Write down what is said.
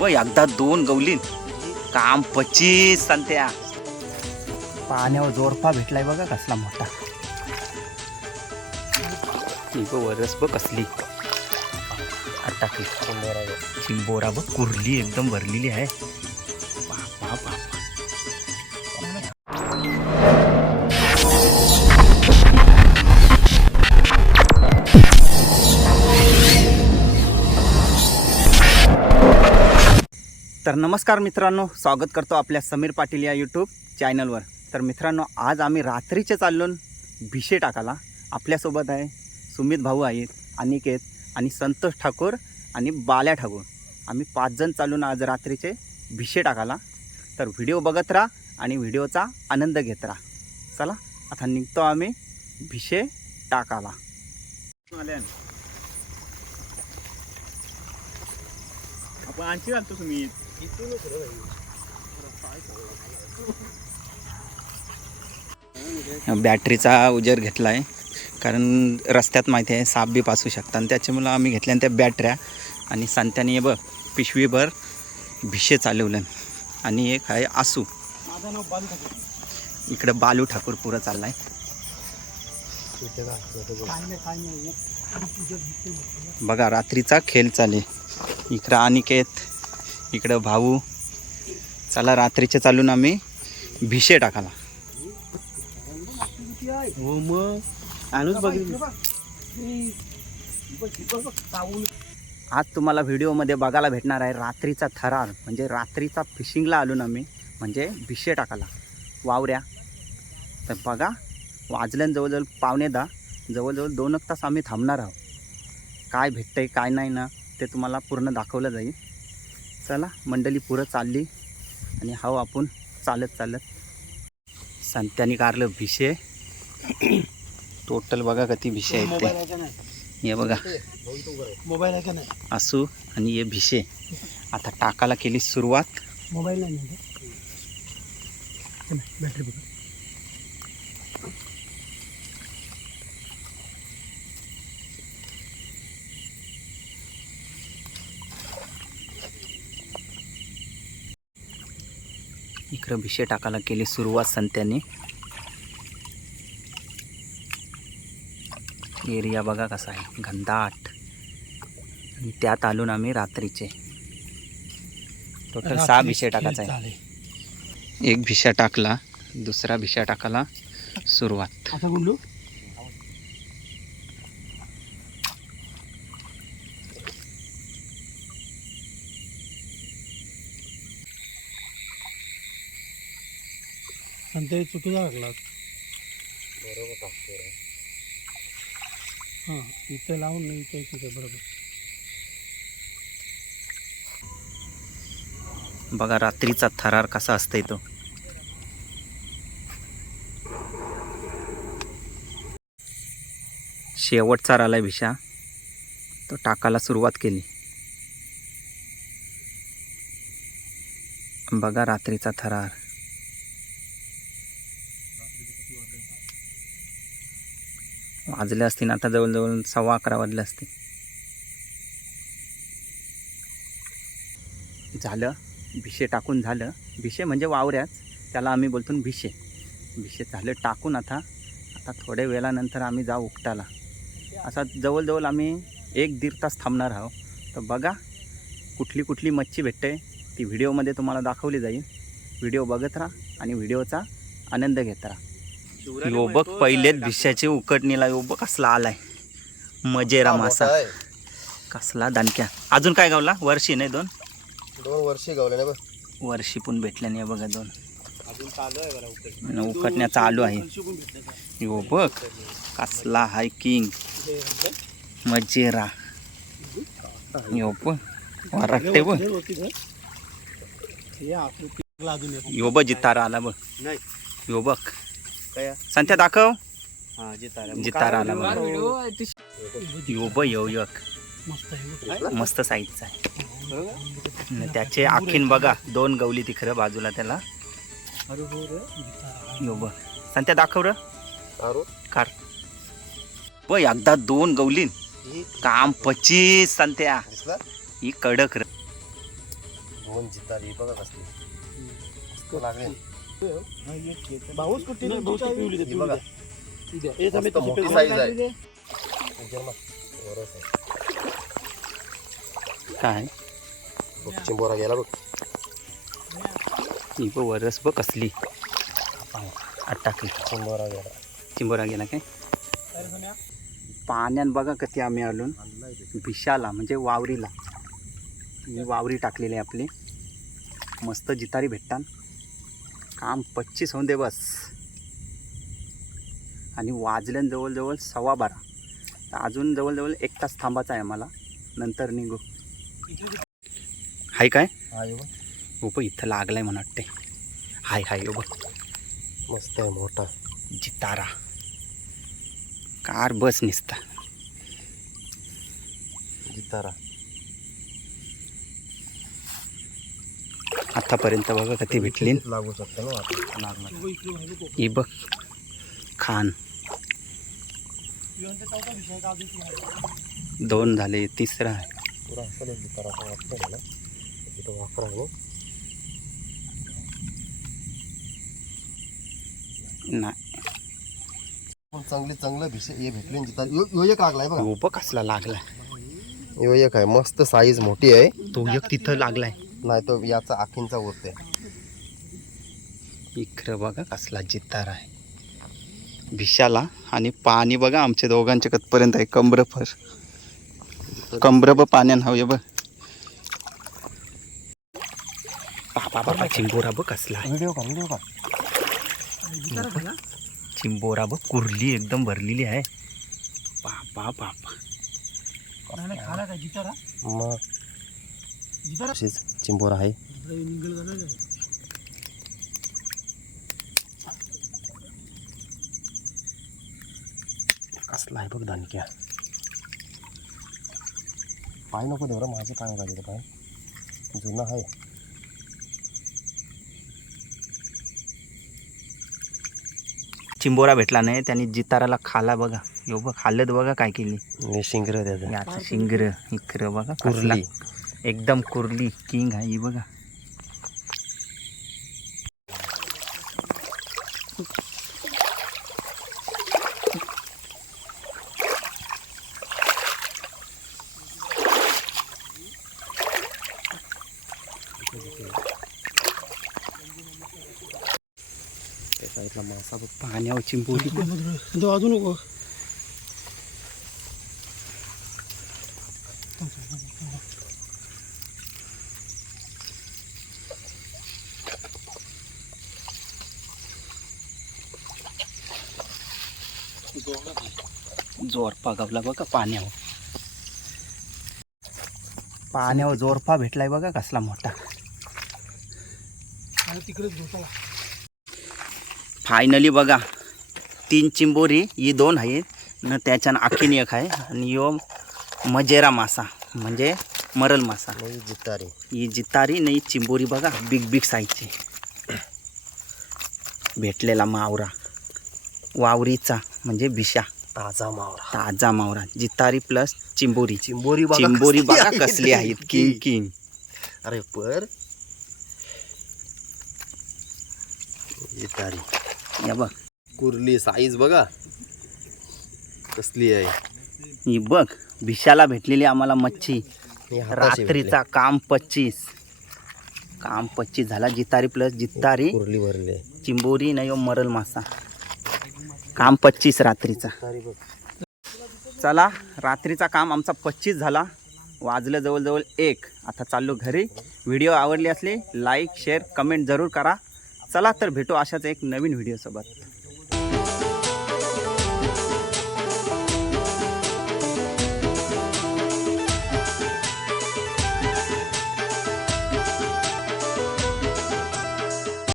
व एकदा दोन गवलीन काम पच्चीस संत्या पाण्यावर जोरपा भेटलाय बघा कसला मोठा. वरस बघ कसली. टाकली चिंबोरा बघ कुरली एकदम भरलेली आहे. तर नमस्कार मित्रांनो स्वागत करतो आपल्या समीर पाटील या यूट्यूब चॅनलवर तर मित्रांनो आज आम्ही रात्रीचे चाललो भिशे टाकाला आपल्यासोबत आहे सुमित भाऊ आहेत अनिकेत आणि संतोष ठाकूर आणि बाल्या ठाकूर. आम्ही पाचजण चालून आज रात्रीचे भिशे टाकाला तर व्हिडिओ बघत राहा आणि व्हिडिओचा आनंद घेत राहा. चला आता निघतो आम्ही भिशे टाकाला आपण आणखी घालतो तुम्ही. बॅटरीचा उजेर घेतला आहे कारण रस्त्यात माहिती आहे साप बी पासू शकतात. आणि त्याच्यामुळं आम्ही घेतल्या त्या बॅटऱ्या आणि संत्याने हे बघ पिशवीभर भिशे चालवलं. आणि एक आहे आसू. माझं नाव बालू इकडं बालू ठाकूर पुरं चाललाय. आहे बघा रात्रीचा खेळ चाले इकडं अनिकेत इकडं भाऊ चला रात्रीचे चालून आम्ही भिशे टाकाला आहे? हो मग. आणूच बघितलं. आज तुम्हाला व्हिडिओमध्ये बघायला भेटणार आहे रात्रीचा थरार. म्हणजे रात्रीचा फिशिंगला आलो ना मी म्हणजे भिशे टाकाला वावऱ्या. तर बघा वाजल्यान जवळजवळ पावणे दहा. जवळजवळ दोन तास आम्ही थांबणार आहोत. काय भेटतंय काय नाही ना ते तुम्हाला पूर्ण दाखवलं जाईल. चला मंडळी पुरं चालली आणि हाव आपण चालत चालत. संत्याने कारलं भिशे. टोटल बघा किती भिशे आहेत ते. आहे हे बघा. मोबाईल आहे का नाही असू आणि हे भिशे. आता टाकाला केली सुरुवात. मोबाईल नाही बॅटरी बघा. इकडं भिशे टाकाला केली सुरुवात संत्याने. एरिया बघा कसा आहे. घनदाट. आणि त्यात आलून आम्ही रात्रीचे. टोटल सहा भिशे टाकायचा आहे. एक भिशा टाकला दुसरा भिशा टाकाला सुरुवात. बोललो संत चुकीचा लागला हां इथं लावून नाही इथं इथं बरोबर. बघा रात्रीचा थरार कसा असतंय तो. शेवटचा आलाय भिशा. तो टाकायला सुरुवात केली. बघा रात्रीचा थरार. वाजले असतील आता जवळजवळ सव्वा अकरा वाजले असतील. झालं भिशे टाकून झालं. भिशे म्हणजे वावऱ्याच त्याला आम्ही बोलतो भिशे. भिशे झालं टाकून आता आता थोड्या वेळानंतर आम्ही जाऊ उकटाला. असा जवळजवळ आम्ही एक दीड तास थांबणार आहोत. तर बघा कुठली कुठली मच्छी भेटते ती व्हिडिओमध्ये तुम्हाला दाखवली जाईल. व्हिडिओ बघत राहा आणि व्हिडिओचा आनंद घेत राहा. यो बघ पहिलेच भिशाचे उकडणीला यो बघ कसला आलाय. मजेरा मासा कसला दानक्या. अजून काय गावला? वर्षी नाही दोन? दोन वर्षे गावले ना बघ. वर्षी पण भेटल्या नाही बघा दोन. अजून चालू आहे यो बघ कसला हायकिंग. मजेरा. यो वाटते बघ. यो बघ जितारा आला बघ. यो बघ. संत्या दाखव. हा मस्त साईजचा आहे. आणि त्याचे आखीन बघा दोन गवली तिकडं बाजूला त्याला. अरे हो संत्या दाखव र. आरो कार ब एकदा दोन गवलीन ही? काम पच्चीस संत्या ही कडक र. दोन जितारी बघा कसली. मस्त लागले. भाऊच कुठे बघा मस्त मोठी साईज आहे उजळमा. वरच आहे. काय? बघ, चिंबोरा गेला बघ. ही बघ वरस बघ कसली. आत टाकली. चिंबोरा गेला. चिंबोरा गेला काय? पाण्यात बघा कधी आम्ही आलो विशाला म्हणजे वावरीला. वावरी टाकलेली आहे आपली. मस्त जितारी भेटतात. काम पच्चीस होऊन दे बस. आणि वाजल्यान जवळजवळ सव्वा बारा. अजून जवळजवळ एक तास थांबायचा आहे आम्हाला. नंतर निघू. हाय काय? हा हे बघ. हो इथं लागलाय म्हणा वाटते हाय हाय हो बघ. मस्त आहे मोठा. जितारा. कार बस निसता. जितारा. आतापर्यंत बघा कधी भेटली. लागू शकते ही बघ खान. दोन झाले तिसरा आहे. चांगली चांगलं भिसे हे भेटले यो एक लागलाय बघा. उभं कसला लागलाय. यो एक आहे मस्त साईज मोठी आहे. तो एक तिथं लागलाय. नाही तर याचा आखींचा उरते. इकडं बघा कसला जितारा आहे. भिशाला आणि पाणी बघा आमच्या दोघांच्या कतपर्यंत आहे कमरभर कमरभ पाण्यान हवे बघ. बाबा बाबा चिंबोरा बघ कसला आहे. व्हिडिओ का व्हिडिओ का चिंबोरा बघ कुरली एकदम भरलेली आहे. बाबा बाबा. मग. अशीच. चिंबोरा आहे. कसला आहे बघ दानक्या. पाय नको देवरा माझे पाय पाहिजे पाय. जुना आहे. चिंबोरा भेटला नाही त्यांनी जिताराला खाला बघा. यो बघ खाल्लत बघा काय केली. शिंगर त्याचं याचं शिंगर इकडं बघा कुर्ली. एकदम कुर्ली किंग आहे ही बघा. मासा बघ पाण्यावर चिंबोरी. अजून नको जोरपा गावला बघा पाण्यावर. पाण्यावर जोरपा भेटलाय बघा कसला मोठा. फायनली बघा तीन चिंबोरी ही दोन आहेत न त्याच्यानं आखीन एक आहे आणि यो मजेरा मासा म्हणजे मरल मासा. जितारी. ही जितारी नाही चिंबोरी बघा बिग बिग साईजची भेटलेला मावरा. वावरीचा म्हणजे बिशा ताजा मावरा. ताजा मावरा जितारी प्लस चिंबोरी. चिंबोरी चिंबोरी कसली आहे कसली. आहेत किंग किंग अरे पर. जितारी या बघ. कुर्ली साईज बघा. कसली आहे. ही बघ भिशाला भेटलेली आम्हाला मच्छी. ही हाताशी रात्रीचा काम पच्चीस. काम पच्चीस झाला जितारी प्लस जितारी. कुर्ली भरली. चिंबोरी नाही मरल मासा. काम पच्चीस रात्रीचा. चला रात्रीचा काम आमचा पच्चीस झाला. वाजलं जवळजवळ एक. आता चाललो घरी. व्हिडिओ आवडली असली लाईक शेअर कमेंट जरूर करा. चला तर भेटू अशाच एक नवीन व्हिडिओसोबत.